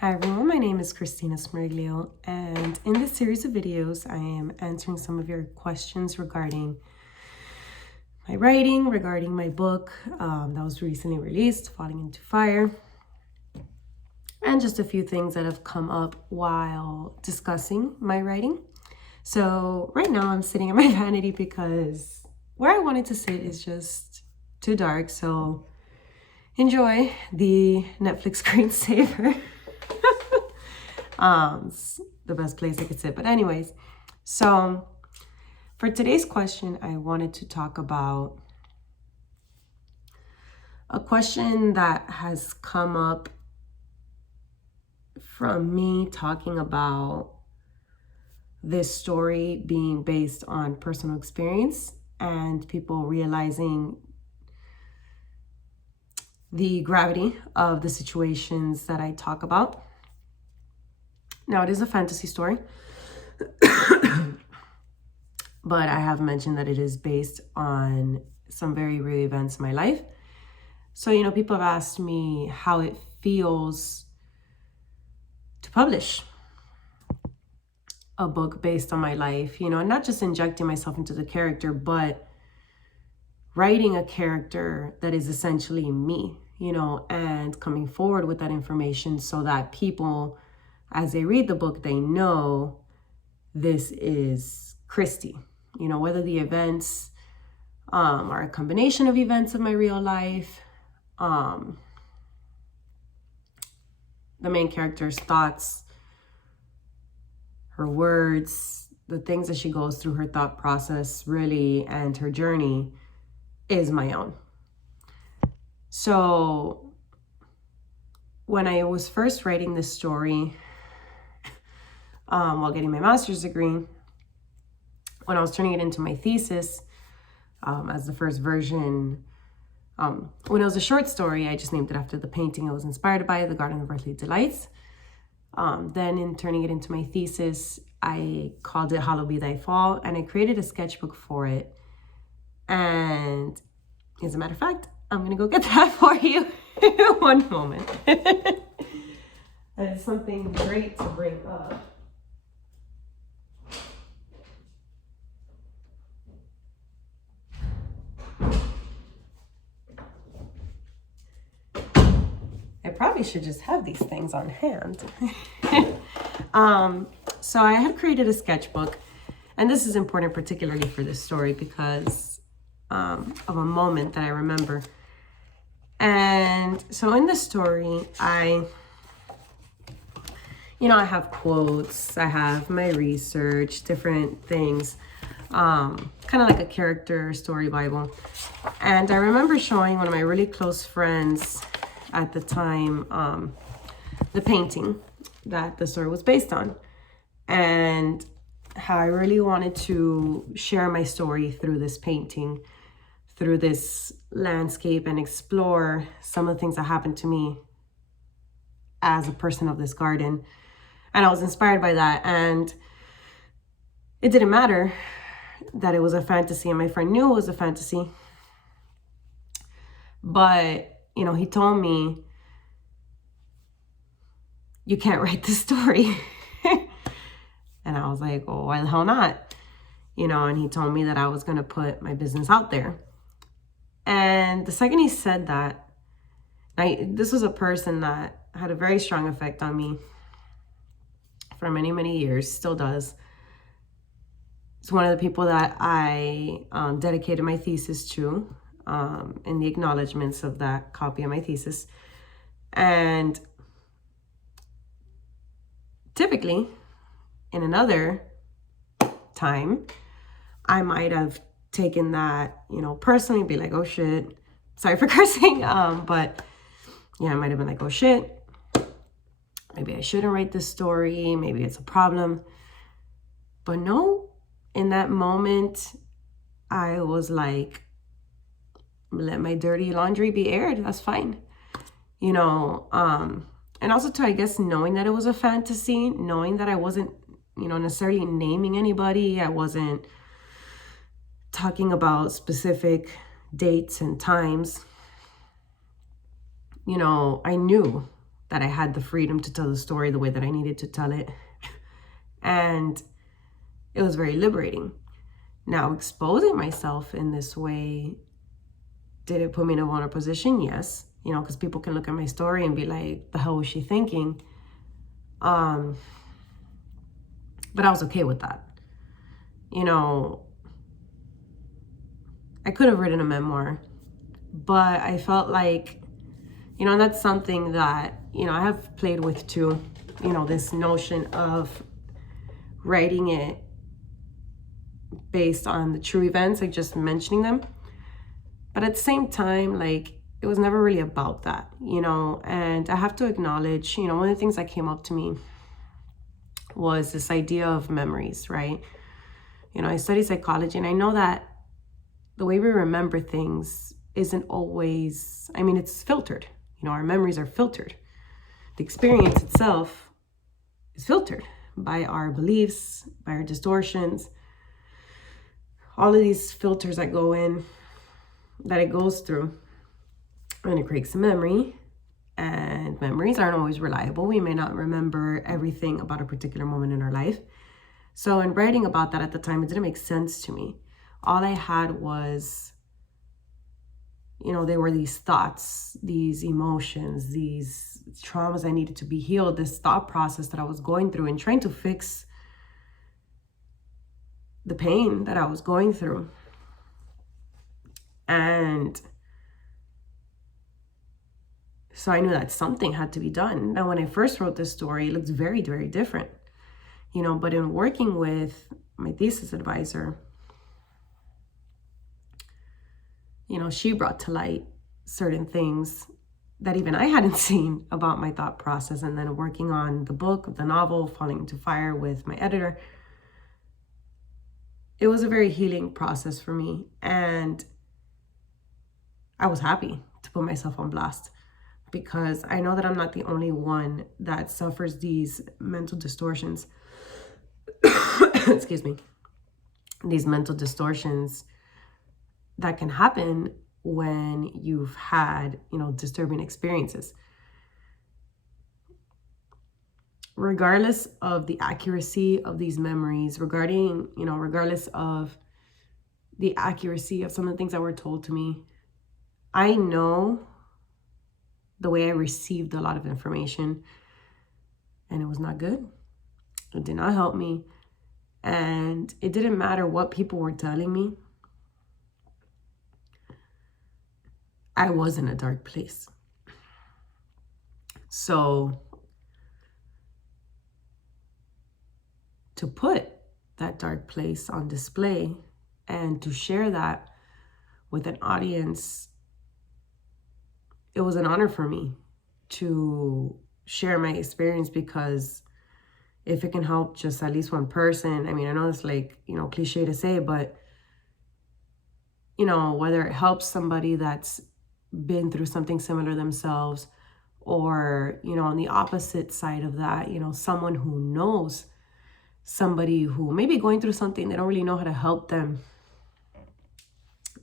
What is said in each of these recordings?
Hi everyone, my name is Kristina Smeriglio, and in this series of videos, I am answering some of your questions regarding my writing, regarding my book that was recently released, Falling into Fire, and just a few things that have come up while discussing my writing. So right now I'm sitting at my vanity because where I wanted to sit is just too dark, so enjoy the Netflix screensaver. It's the best place I could sit. But anyways, so for today's question, I wanted to talk about a question that has come up from me talking about this story being based on personal experience and people realizing the gravity of the situations that I talk about. Now, it is a fantasy story, but I have mentioned that it is based on some very real events in my life. So, people have asked me how it feels to publish a book based on my life, and not just injecting myself into the character, but writing a character that is essentially me, and coming forward with that information so that people, as they read the book, they know this is Christy, whether the events are a combination of events of my real life, the main character's thoughts, her words, the things that she goes through, her thought process really, and her journey is my own. So when I was first writing this story, while getting my master's degree, when I was turning it into my thesis, as the first version, when it was a short story, I just named it after the painting I was inspired by, The Garden of Earthly Delights. Then in turning it into my thesis, I called it Hallowed Be Thy Fall, and I created a sketchbook for it. And as a matter of fact, I'm gonna go get that for you in one moment. That is something great to bring up. I probably should just have these things on hand. So I had created a sketchbook, and this is important particularly for this story because of a moment that I remember. And so in the story, I have quotes, I have my research, different things, kind of like a character story Bible. And I remember showing one of my really close friends at the time the painting that the story was based on, and how I really wanted to share my story through this painting, through this landscape, and explore some of the things that happened to me as a person of this garden. And I was inspired by that, and it didn't matter that it was a fantasy, and my friend knew it was a fantasy, but he told me, you can't write this story. And I was like, oh, why the hell not? And he told me that I was going to put my business out there. And the second he said that, this was a person that had a very strong effect on me for many, many years, still does. It's one of the people that I dedicated my thesis to, in the acknowledgments of that copy of my thesis. And typically, in another time, I might have taken that, personally, be like, oh shit, sorry for cursing, but yeah, I might have been like, oh shit, maybe I shouldn't write this story, maybe it's a problem. But no, in that moment, I was like, let my dirty laundry be aired, that's fine. And also too, I guess, knowing that it was a fantasy, knowing that I wasn't, necessarily naming anybody, I wasn't talking about specific dates and times, I knew that I had the freedom to tell the story the way that I needed to tell it. And it was very liberating. Now, exposing myself in this way, did it put me in a vulnerable position? Yes. You know, because people can look at my story and be like, the hell was she thinking? But I was okay with that. You know, I could have written a memoir, but I felt like, you know, that's something that, you know, I have played with too, you know, this notion of writing it based on the true events, like just mentioning them. But at the same time, like, it was never really about that, you know. And I have to acknowledge, you know, one of the things that came up to me was this idea of memories, right? You know, I study psychology, and I know that the way we remember things isn't always, I mean, it's filtered. You know, our memories are filtered. The experience itself is filtered by our beliefs, by our distortions, all of these filters that go in, that it goes through, and it creates a memory. And memories aren't always reliable. We may not remember everything about a particular moment in our life. So in writing about that at the time, it didn't make sense to me. All I had was, you know, there were these thoughts, these emotions, these traumas that needed to be healed, this thought process that I was going through and trying to fix the pain that I was going through. And so I knew that something had to be done. Now, when I first wrote this story, it looked very, very different, you know, but in working with my thesis advisor, you know, she brought to light certain things that even I hadn't seen about my thought process. And then working on the book, the novel, Falling into Fire with my editor, it was a very healing process for me. And I was happy to put myself on blast, because I know that I'm not the only one that suffers these mental distortions. Excuse me. These mental distortions that can happen when you've had, you know, disturbing experiences. Regardless of the accuracy of these memories, regardless of the accuracy of some of the things that were told to me, I know the way I received a lot of information, and it was not good. It did not help me. And it didn't matter what people were telling me. I was in a dark place. So to put that dark place on display and to share that with an audience, it was an honor for me to share my experience, because if it can help just at least one person, I mean, I know it's like, you know, cliche to say, but, you know, whether it helps somebody that's been through something similar themselves, or, you know, on the opposite side of that, you know, someone who knows somebody who may be going through something, they don't really know how to help them,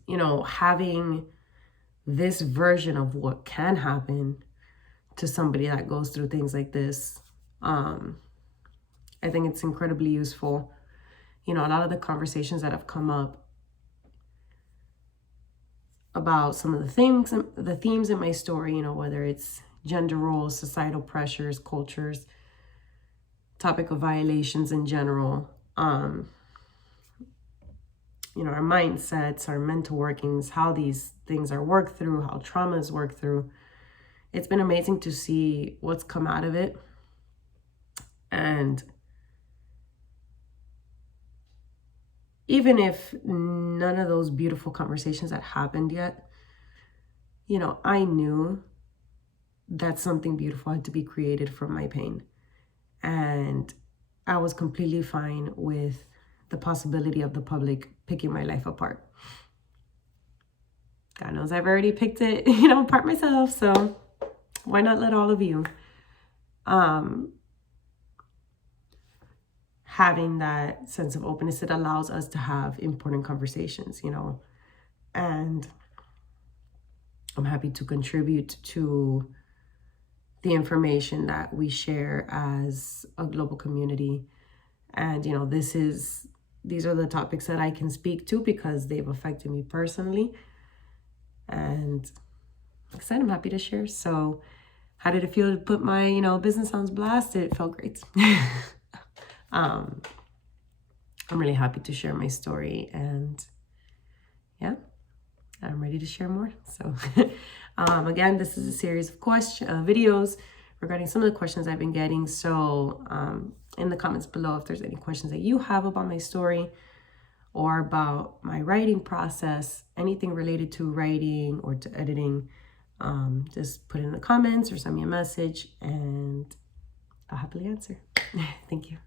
you know, having this version of what can happen to somebody that goes through things like this, I think it's incredibly useful. You know, a lot of the conversations that have come up about some of the themes in my story, you know, whether it's gender roles, societal pressures, cultures, topic of violations in general, you know, our mindsets, our mental workings, how these things are worked through, how trauma is worked through. It's been amazing to see what's come out of it. And even if none of those beautiful conversations had happened yet, you know, I knew that something beautiful had to be created from my pain. And I was completely fine with the possibility of the public picking my life apart. God knows I've already picked it, you know, apart myself. So why not let all of you having that sense of openness? It allows us to have important conversations, you know, and I'm happy to contribute to the information that we share as a global community. And, you know, these are the topics that I can speak to because they've affected me personally. And like I said, I'm happy to share. So how did it feel to put my, you know, business sounds blasted? It felt great. I'm really happy to share my story, and yeah, I'm ready to share more. So again, this is a series of videos regarding some of the questions I've been getting. So in the comments below, if there's any questions that you have about my story or about my writing process, anything related to writing or to editing, just put it in the comments or send me a message and I'll happily answer. Thank you.